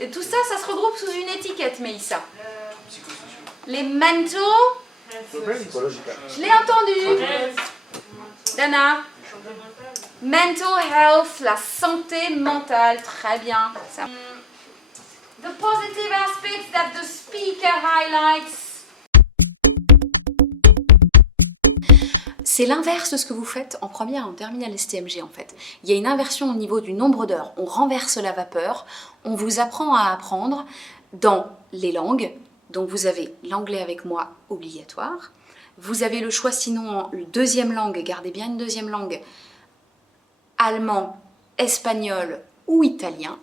Et tout ça, ça se regroupe sous une étiquette, Meïssa. Les mental... Je l'ai entendu. Dana. Mental health, la santé mentale, très bien. Ça. The positive aspects that the speaker highlights. C'est l'inverse de ce que vous faites en première et en terminale STMG en fait. Il y a une inversion au niveau du nombre d'heures. On renverse la vapeur, on vous apprend à apprendre dans les langues. Donc vous avez l'anglais avec moi obligatoire. Vous avez le choix sinon en deuxième langue, gardez bien une deuxième langue, allemand, espagnol ou italien.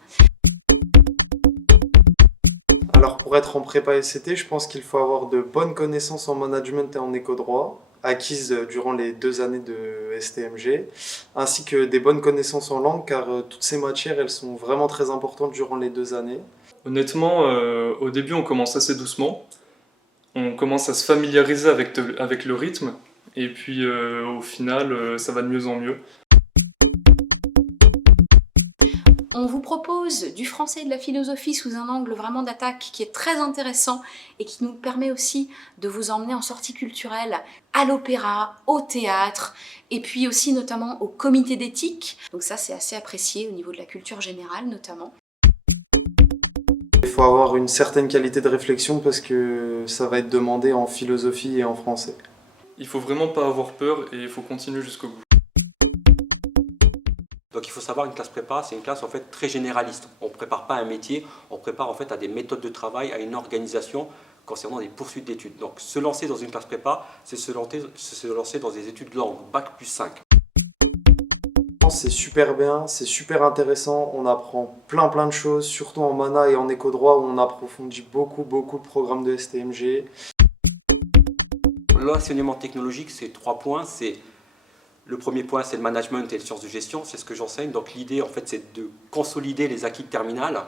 Alors pour être en prépa SCT, je pense qu'il faut avoir de bonnes connaissances en management et en éco-droit, acquises durant les 2 années de STMG, ainsi que des bonnes connaissances en langue, car toutes ces matières, elles sont vraiment très importantes durant les 2 années. Honnêtement, au début, on commence assez doucement. On commence à se familiariser avec le rythme, et puis au final, ça va de mieux en mieux. On vous propose du français et de la philosophie sous un angle vraiment d'attaque qui est très intéressant et qui nous permet aussi de vous emmener en sortie culturelle à l'opéra, au théâtre et puis aussi notamment au comité d'éthique. Donc ça c'est assez apprécié au niveau de la culture générale notamment. Il faut avoir une certaine qualité de réflexion parce que ça va être demandé en philosophie et en français. Il faut vraiment pas avoir peur et il faut continuer jusqu'au bout. Donc il faut savoir, une classe prépa, c'est une classe en fait très généraliste. On ne prépare pas à un métier, on prépare en fait à des méthodes de travail, à une organisation concernant des poursuites d'études. Donc se lancer dans une classe prépa, c'est se lancer dans des études longues, Bac+5. C'est super bien, c'est super intéressant, on apprend plein de choses, surtout en mana et en éco-droit où on approfondit beaucoup de programmes de STMG. L'enseignement technologique, c'est 3 points. Le premier point, c'est le management et les sciences de gestion, c'est ce que j'enseigne. Donc l'idée, en fait, c'est de consolider les acquis de terminale,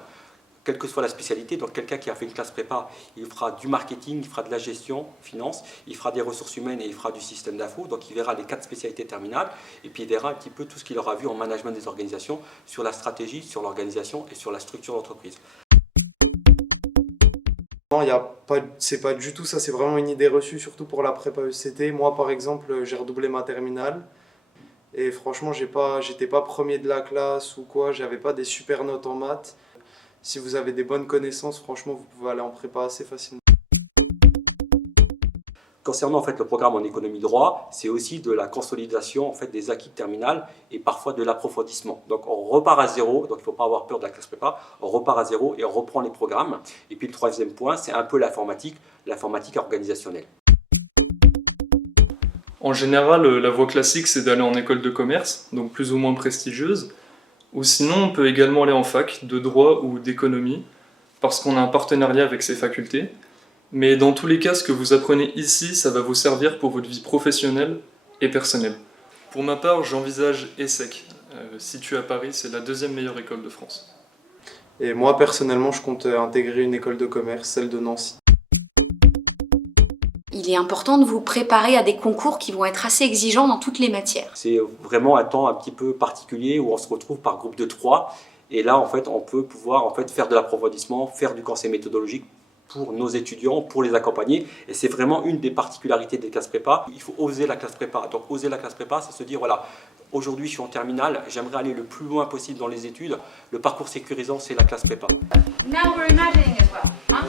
quelle que soit la spécialité. Donc quelqu'un qui a fait une classe prépa, il fera du marketing, il fera de la gestion, finance, il fera des ressources humaines et il fera du système d'info. Donc il verra les 4 spécialités terminales et puis il verra un petit peu tout ce qu'il aura vu en management des organisations, sur la stratégie, sur l'organisation et sur la structure d'entreprise. Non, c'est pas du tout ça, c'est vraiment une idée reçue, surtout pour la prépa ECT. Moi, par exemple, j'ai redoublé ma terminale. Et franchement, j'étais pas premier de la classe ou quoi, j'avais pas des super notes en maths. Si vous avez des bonnes connaissances, franchement, vous pouvez aller en prépa assez facilement. Concernant en fait, le programme en économie droit, c'est aussi de la consolidation en fait, des acquis de terminale et parfois de l'approfondissement. Donc on repart à zéro, donc il ne faut pas avoir peur de la classe prépa, on repart à zéro et on reprend les programmes. Et puis le troisième point, c'est un peu l'informatique organisationnelle. En général, la voie classique, c'est d'aller en école de commerce, donc plus ou moins prestigieuse. Ou sinon, on peut également aller en fac de droit ou d'économie, parce qu'on a un partenariat avec ces facultés. Mais dans tous les cas, ce que vous apprenez ici, ça va vous servir pour votre vie professionnelle et personnelle. Pour ma part, j'envisage ESSEC. Situé à Paris, c'est la 2e meilleure école de France. Et moi, personnellement, je compte intégrer une école de commerce, celle de Nancy. Il est important de vous préparer à des concours qui vont être assez exigeants dans toutes les matières. C'est vraiment un temps un petit peu particulier où on se retrouve par groupe de 3. Et là, en fait, on peut pouvoir en fait, faire de l'approfondissement, faire du conseil méthodologique pour nos étudiants, pour les accompagner. Et c'est vraiment une des particularités des classes prépa. Il faut oser la classe prépa. Donc oser la classe prépa, c'est se dire, voilà, aujourd'hui je suis en terminale, j'aimerais aller le plus loin possible dans les études. Le parcours sécurisant, c'est la classe prépa. Now we're imagining as well, huh?